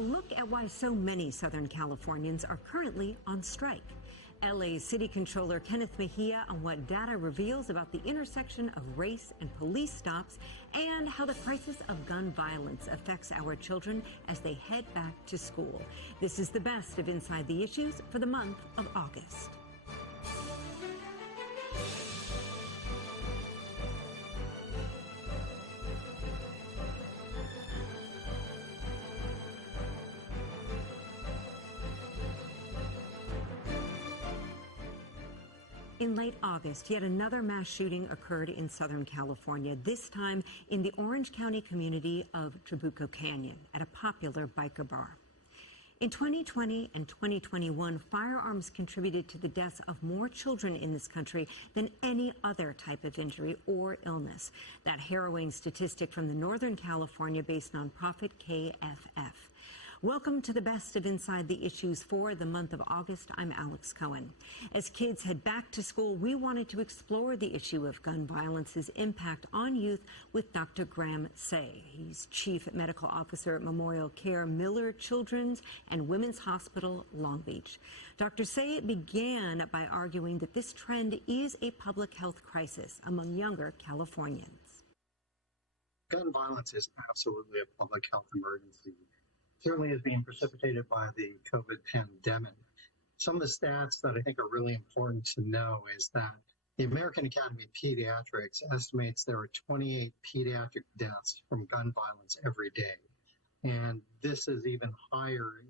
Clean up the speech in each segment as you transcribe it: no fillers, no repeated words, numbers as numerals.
look at why so many Southern Californians are currently on strike. LA's City Controller Kenneth Mejia on what data reveals about the intersection of race and police stops and how the crisis of gun violence affects our children as they head back to school. This is the best of Inside the Issues for the month of August. In late August, yet another mass shooting occurred in Southern California, this time in the Orange County community of Trabuco Canyon at a popular biker bar. In 2020 and 2021, firearms contributed to the deaths of more children in this country than any other type of injury or illness. That harrowing statistic from the Northern California-based nonprofit KFF. Welcome to the best of Inside the Issues for the month of August. I'm Alex Cohen. As kids head back to school, we wanted to explore the issue of gun violence's impact on youth with Dr. Graham Say. He's Chief Medical Officer at MemorialCare Miller Children's and Women's Hospital, Long Beach. Dr. Say began by arguing that this trend is a public health crisis among younger Californians. Gun violence is absolutely a public health emergency. Certainly is being precipitated by the COVID pandemic. Some of the stats that I think are really important to know is that the American Academy of Pediatrics estimates there are 28 pediatric deaths from gun violence every day. And this is even higher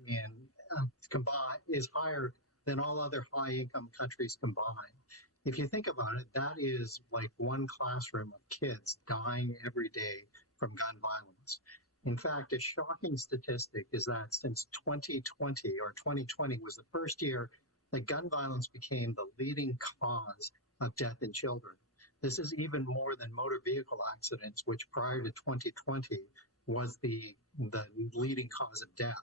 is higher than all other high-income countries combined. If you think about it, that is like one classroom of kids dying every day from gun violence. In fact, a shocking statistic is that since 2020 was the first year that gun violence became the leading cause of death in children. This is even more than motor vehicle accidents, which prior to 2020 was the leading cause of death.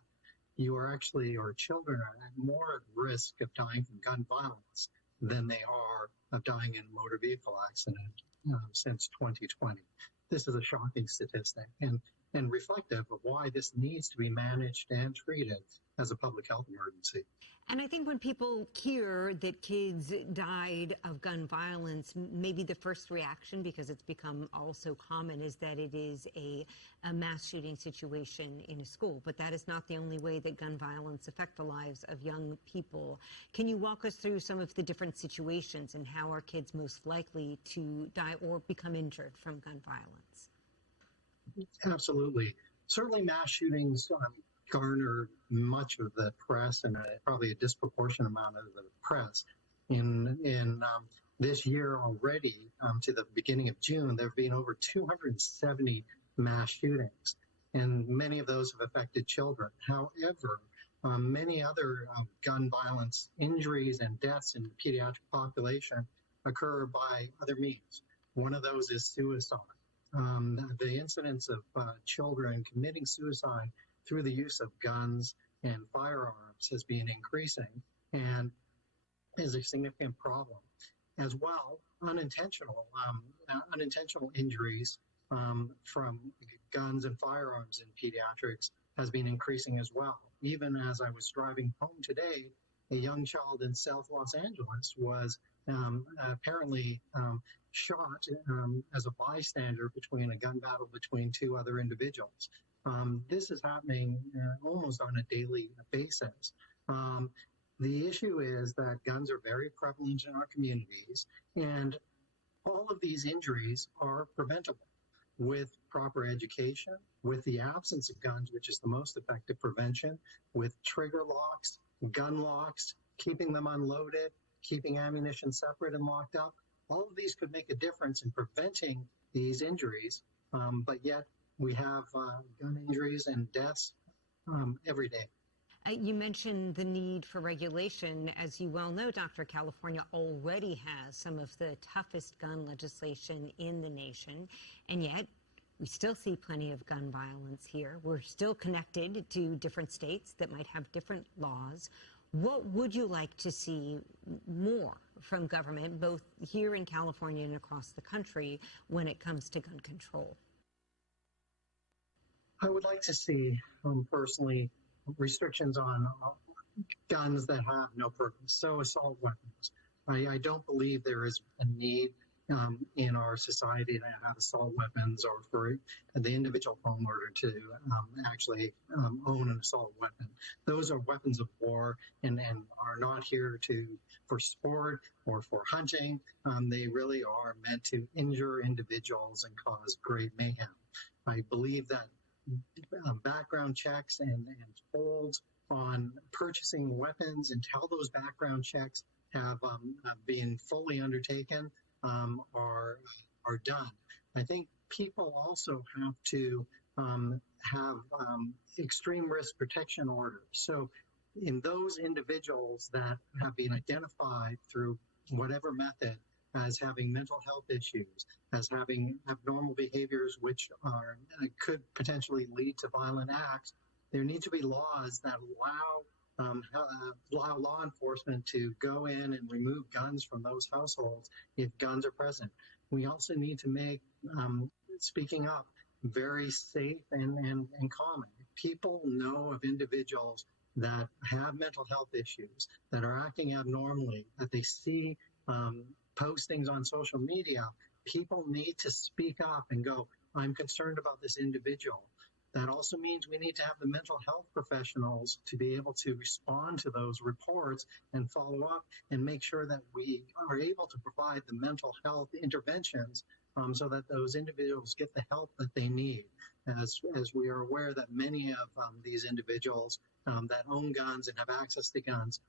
Children are more at risk of dying from gun violence than they are of dying in a motor vehicle accident since 2020. This is a shocking statistic and reflective of why this needs to be managed and treated as a public health emergency. And I think when people hear that kids died of gun violence, maybe the first reaction, because it's become all so common, is that it is a mass shooting situation in a school. But that is not the only way that gun violence affects the lives of young people. Can you walk us through some of the different situations and how are kids most likely to die or become injured from gun violence? Absolutely. Certainly mass shootings garner much of the press and probably a disproportionate amount of the press. In this year already, to the beginning of June, there have been over 270 mass shootings, and many of those have affected children. However, many other gun violence injuries and deaths in the pediatric population occur by other means. One of those is suicide. The incidence of children committing suicide through the use of guns and firearms has been increasing and is a significant problem. As well, unintentional injuries from guns and firearms in pediatrics has been increasing as well. Even as I was driving home today, a young child in South Los Angeles was apparently shot as a bystander between a gun battle between two other individuals. This is happening almost on a daily basis. The issue is that guns are very prevalent in our communities, and all of these injuries are preventable with proper education, with the absence of guns, which is the most effective prevention, with trigger locks, gun locks, keeping them unloaded, keeping ammunition separate and locked up. All of these could make a difference in preventing these injuries, but yet we have gun injuries and deaths every day. You mentioned the need for regulation. As you well know, Dr. California already has some of the toughest gun legislation in the nation, and yet we still see plenty of gun violence here. We're still connected to different states that might have different laws. What would you like to see more from government, both here in California and across the country, when it comes to gun control? I would like to see, personally, restrictions on guns that have no purpose, so assault weapons. I don't believe there is a need in our society to have assault weapons or for the individual homeowner to actually own an assault weapon. Those are weapons of war and are not here for sport or for hunting. They really are meant to injure individuals and cause great mayhem. I believe that background checks and holds on purchasing weapons until those background checks have been fully undertaken are done. I think people also have to have extreme risk protection orders. So in those individuals that have been identified through whatever method as having mental health issues, as having abnormal behaviors which could potentially lead to violent acts, there need to be laws that allow law enforcement to go in and remove guns from those households if guns are present. We also need to make speaking up very safe and common. People know of individuals that have mental health issues, that are acting abnormally, that they see postings on social media. People need to speak up and go, I'm concerned about this individual. That also means we need to have the mental health professionals to be able to respond to those reports and follow up and make sure that we are able to provide the mental health interventions so that those individuals get the help that they need. As we are aware that many of these individuals that own guns and have access to guns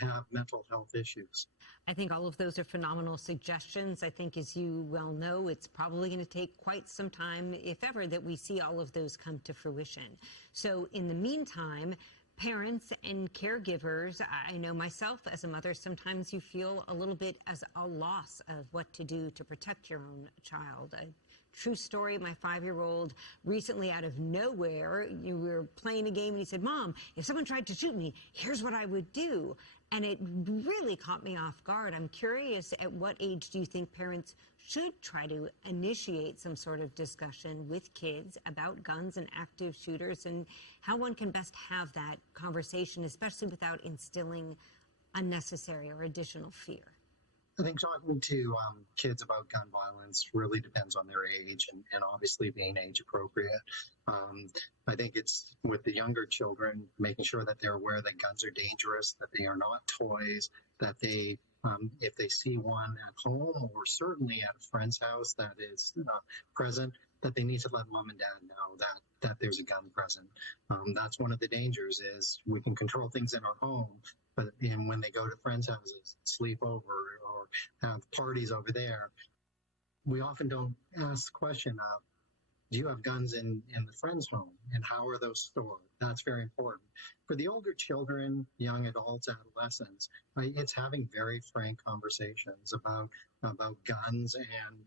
have mental health issues. I think all of those are phenomenal suggestions. I think, as you well know, it's probably going to take quite some time, if ever, that we see all of those come to fruition. So in the meantime, parents and caregivers, I know myself as a mother, sometimes you feel a little bit as a loss of what to do to protect your own child. True story, my 5-year-old recently out of nowhere, we were playing a game and he said, Mom, if someone tried to shoot me, here's what I would do. And it really caught me off guard. I'm curious, at what age do you think parents should try to initiate some sort of discussion with kids about guns and active shooters and how one can best have that conversation, especially without instilling unnecessary or additional fear? I think talking to kids about gun violence really depends on their age and obviously being age appropriate. I think it's with the younger children, making sure that they're aware that guns are dangerous, that they are not toys, that they, if they see one at home or certainly at a friend's house that is present, that they need to let mom and dad know that there's a gun present. That's one of the dangers is we can control things in our home, but when they go to friends' houses, sleep over or have parties over there, we often don't ask the question of, do you have guns in the friend's home and how are those stored? That's very important. For the older children, young adults, adolescents, it's having very frank conversations about guns and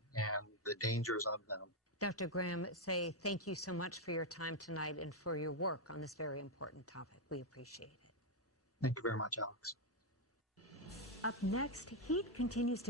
the dangers of them. Dr. Graham, say thank you so much for your time tonight and for your work on this very important topic. We appreciate it. Thank you very much, Alex. Up next, heat continues to be